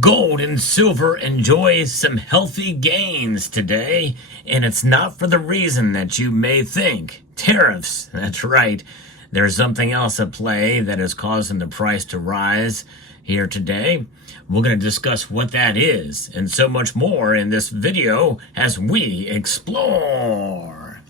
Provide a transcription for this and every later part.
Gold and silver enjoy some healthy gains today, and it's not for the reason that you may think. Tariffs, that's right. There's something else at play that is causing the price to rise here today. We're going to discuss what that is and so much more in this video as we explore.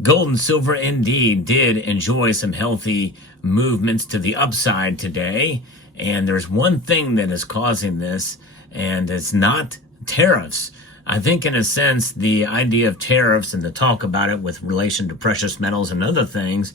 Gold and silver indeed did enjoy some healthy movements to the upside today. And there's one thing that is causing this, and it's not tariffs. I think in a sense, the idea of tariffs and the talk about it with relation to precious metals and other things,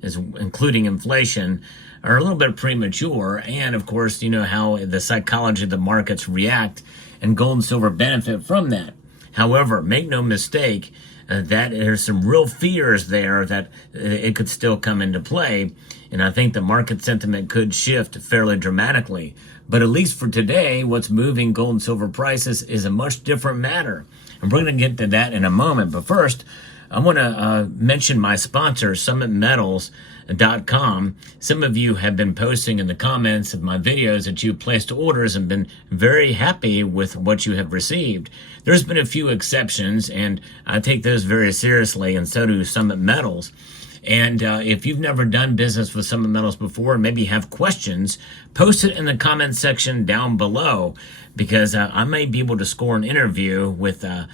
including inflation, are a little bit premature. And of course, you know how the psychology of the markets react, and gold and silver benefit from that. However, make no mistake, that there's some real fears there that it could still come into play. And I think the market sentiment could shift fairly dramatically. But at least for today, what's moving gold and silver prices is a much different matter. And we're going to get to that in a moment. But first, I want to mention my sponsor, summitmetals.com. Some of you have been posting in the comments of my videos that you placed orders and been very happy with what you have received. There's been a few exceptions, and I take those very seriously, and so do Summit Metals. And if you've never done business with Summit Metals before and maybe have questions, post it in the comment section down below, because I may be able to score an interview with the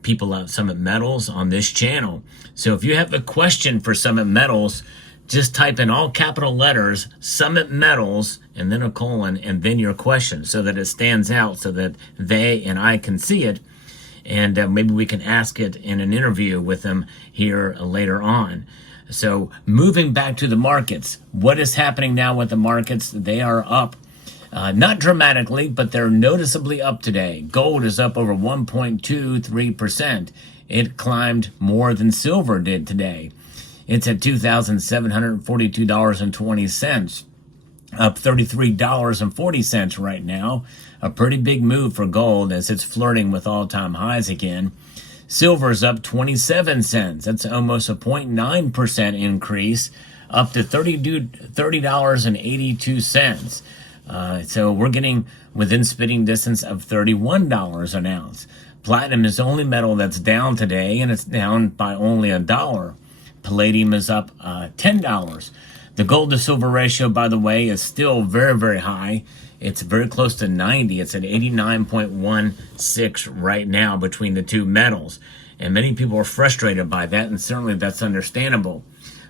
people at Summit Metals on this channel. So if you have a question for Summit Metals, just type in all capital letters, Summit Metals, and then a colon, and then your question, so that it stands out, so that they and I can see it. And maybe we can ask it in an interview with them here later on. So moving back to the markets, what is happening now with the markets? They are up. Not dramatically, but they're noticeably up today. Gold is up over 1.23%. It climbed more than silver did today. It's at $2,742.20, up $33.40 right now. A pretty big move for gold as it's flirting with all-time highs again. Silver is up 27 cents. That's almost a 0.9% increase, up to $30.82. So we're getting within spitting distance of $31 an ounce. Platinum is the only metal that's down today, and it's down by only $1. Palladium is up $10. The gold to silver ratio, by the way, is still very, very high. It's very close to 90. It's at 89.16 right now between the two metals. And many people are frustrated by that, and certainly that's understandable.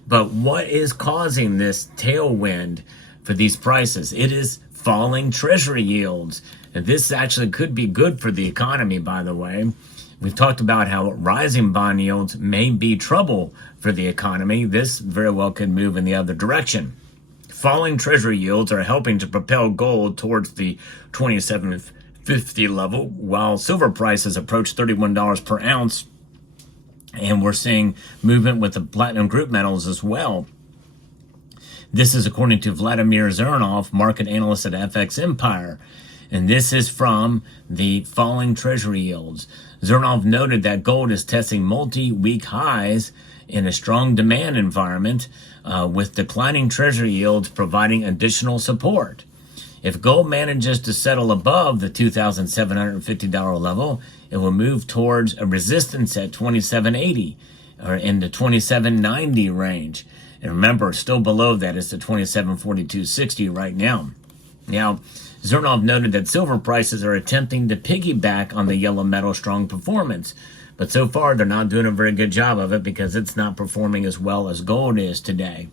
But what is causing this tailwind for these prices? It is falling treasury yields. And this actually could be good for the economy, by the way. We've talked about how rising bond yields may be trouble for the economy. This very well could move in the other direction. Falling treasury yields are helping to propel gold towards the 2750 level, while silver prices approach $31 per ounce. And we're seeing movement with the platinum group metals as well. This is according to Vladimir Zernov, market analyst at FX Empire. And this is from the falling treasury yields. Zernov noted that gold is testing multi-week highs in a strong demand environment, with declining treasury yields providing additional support. If gold manages to settle above the $2,750 level, it will move towards a resistance at $2,780 or in the $2,790 range. And remember, still below that is the $2,742.60 right now. Now, Zernov noted that silver prices are attempting to piggyback on the yellow metal strong performance, but so far they're not doing a very good job of it because it's not performing as well as gold is today.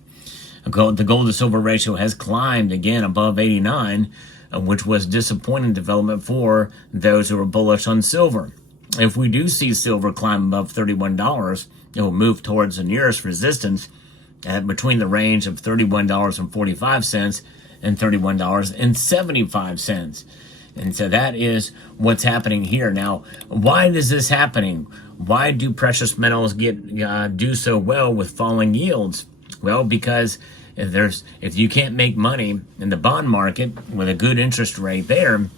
The gold to silver ratio has climbed again above 89, which was disappointing development for those who are bullish on silver. If we do see silver climb above $31, it will move towards the nearest resistance at between the range of $31.45 and $31.75. And so that is what's happening here. Now, why is this happening? Why do precious metals do so well with falling yields? Well, because if you can't make money in the bond market with a good interest rate there,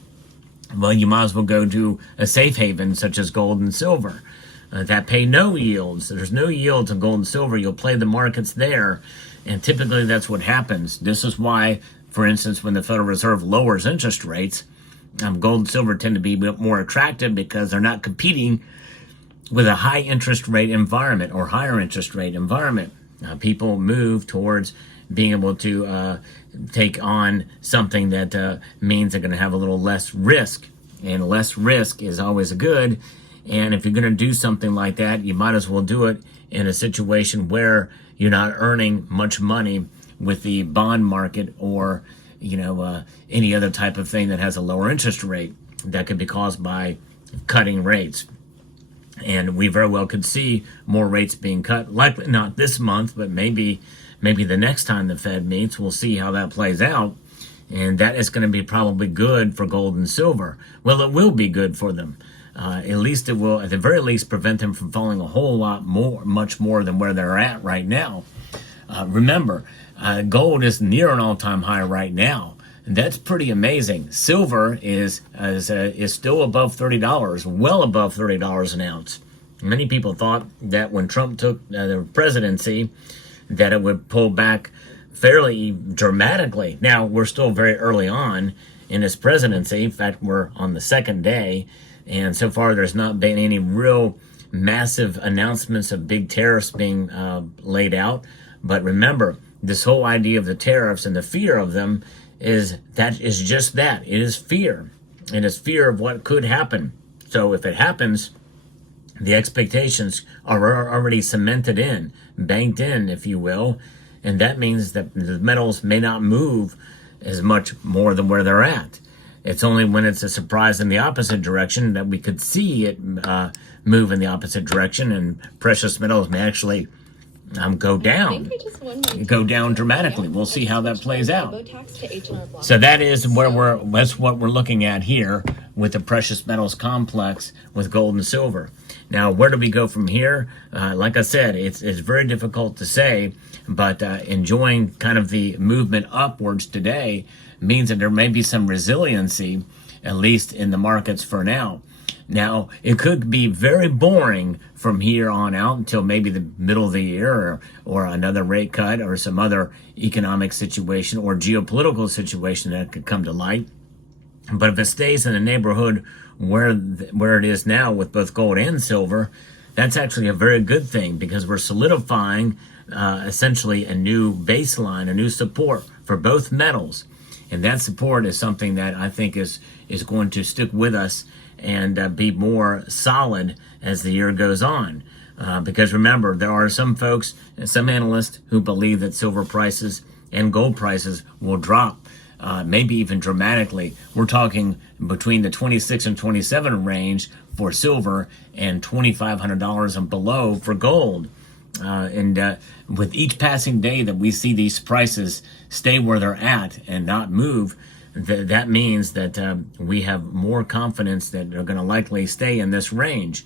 well, you might as well go to a safe haven such as gold and silver. that pay no yields. There's no yields on gold and silver. You'll play the markets there, and typically that's what happens. This is why, for instance, when the Federal Reserve lowers interest rates, gold and silver tend to be more attractive because they're not competing with a high interest rate environment or higher interest rate environment. People move towards being able to take on something that means they're going to have a little less risk, and less risk is always good. And if you're going to do something like that, you might as well do it in a situation where you're not earning much money with the bond market or any other type of thing that has a lower interest rate that could be caused by cutting rates. And we very well could see more rates being cut, likely not this month, but maybe the next time the Fed meets. We'll see how that plays out. And that is going to be probably good for gold and silver. Well, it will be good for them. At least it will, at the very least, prevent them from falling a whole lot more, much more than where they're at right now. Remember, gold is near an all-time high right now. And that's pretty amazing. Silver is still above $30, well above $30 an ounce. Many people thought that when Trump took the presidency, that it would pull back fairly dramatically. Now, we're still very early on in his presidency. In fact, we're on the second day, and so far there's not been any real massive announcements of big tariffs being laid out. But remember, this whole idea of the tariffs and the fear of them is just that. It is fear. It is fear of what could happen. So if it happens, the expectations are already cemented in, banked in, if you will, and that means that the metals may not move as much more than where they're at. It's only when it's a surprise in the opposite direction that we could see it move in the opposite direction, and precious metals may actually go down dramatically. We'll see how that plays out. So that's what we're looking at here with the precious metals complex with gold and silver. Now, where do we go from here? Like I said, it's very difficult to say, but enjoying kind of the movement upwards today means that there may be some resiliency, at least in the markets for now. Now, it could be very boring from here on out until maybe the middle of the year or another rate cut or some other economic situation or geopolitical situation that could come to light. But if it stays in the neighborhood where it is now with both gold and silver, that's actually a very good thing, because we're solidifying essentially a new baseline, a new support for both metals. And that support is something that I think is going to stick with us and be more solid as the year goes on. Because remember, there are some folks, some analysts who believe that silver prices and gold prices will drop, maybe even dramatically. We're talking between the 26 and 27 range for silver and $2,500 and below for gold. And with each passing day that we see these prices stay where they're at and not move, that means that we have more confidence that they're going to likely stay in this range,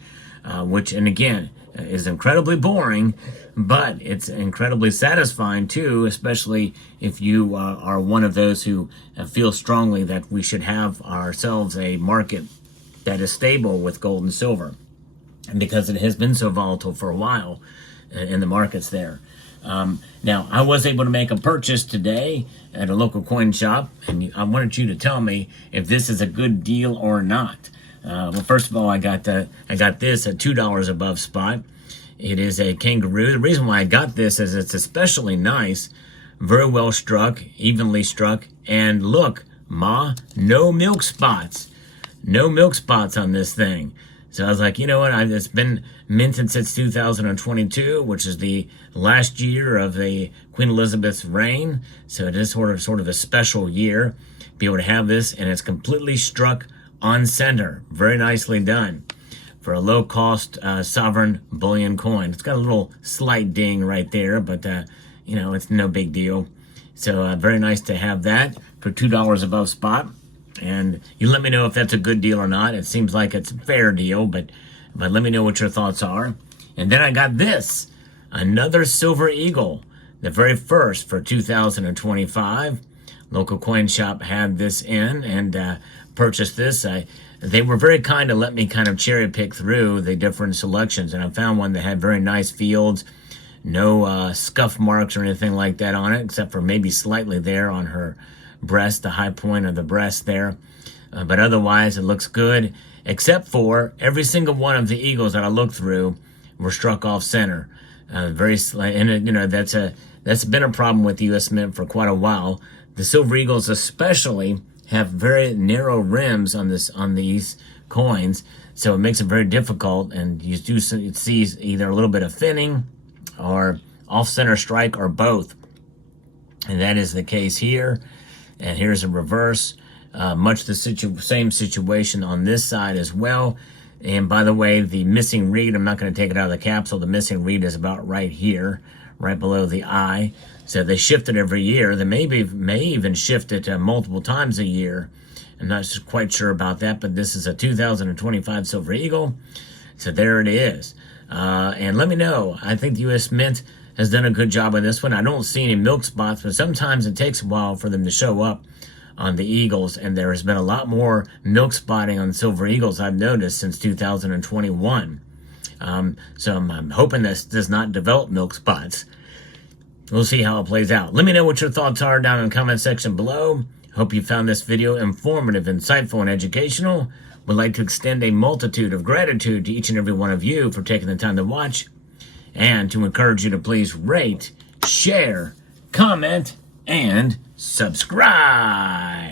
which, and again, is incredibly boring, but it's incredibly satisfying too, especially if you are one of those who feel strongly that we should have ourselves a market that is stable with gold and silver, and because it has been so volatile for a while in the markets there. Now, I was able to make a purchase today at a local coin shop, and I wanted you to tell me if this is a good deal or not. Well, first of all, I got this at $2 above spot. It is a kangaroo. The reason why I got this is it's especially nice, very well struck, evenly struck, and look, no milk spots. No milk spots on this thing. So I was like, you know what, it's been minted since 2022, which is the last year of the Queen Elizabeth's reign. So it is sort of a special year. Be able to have this, and it's completely struck on center. Very nicely done for a low-cost sovereign bullion coin. It's got a little slight ding right there, but it's no big deal. So very nice to have that for $2 above spot. And you let me know if that's a good deal or not. It seems like it's a fair deal, but let me know what your thoughts are. And then I got this, another Silver Eagle, the very first for 2025. Local coin shop had this in, and purchased this. They were very kind to let me kind of cherry pick through the different selections, and I found one that had very nice fields, no scuff marks or anything like that on it, except for maybe slightly there on her breast, the high point of the breast there. But otherwise, it looks good, except for every single one of the eagles that I looked through were struck off center. And that's been a problem with the U.S. Mint for quite a while. The silver eagles especially have very narrow rims on these coins, so it makes it very difficult, and you do see either a little bit of thinning or off-center strike or both, and that is the case here. And here's a reverse, much the same situation on this side as well. And by the way, the missing read, I'm not going to take it out of the capsule, the missing read is about right here, right below the eye. So they shift it every year. They may even shift it multiple times a year. I'm not quite sure about that, but this is a 2025 Silver Eagle. So there it is. And let me know. I think the U.S. Mint has done a good job on this one. I don't see any milk spots, but sometimes it takes a while for them to show up on the Eagles, and there has been a lot more milk spotting on Silver Eagles I've noticed since 2021. So I'm hoping this does not develop milk spots. We'll see how it plays out. Let me know what your thoughts are down in the comment section below. Hope you found this video informative, insightful, and educational. Would like to extend a multitude of gratitude to each and every one of you for taking the time to watch, and to encourage you to please rate, share, comment, and subscribe.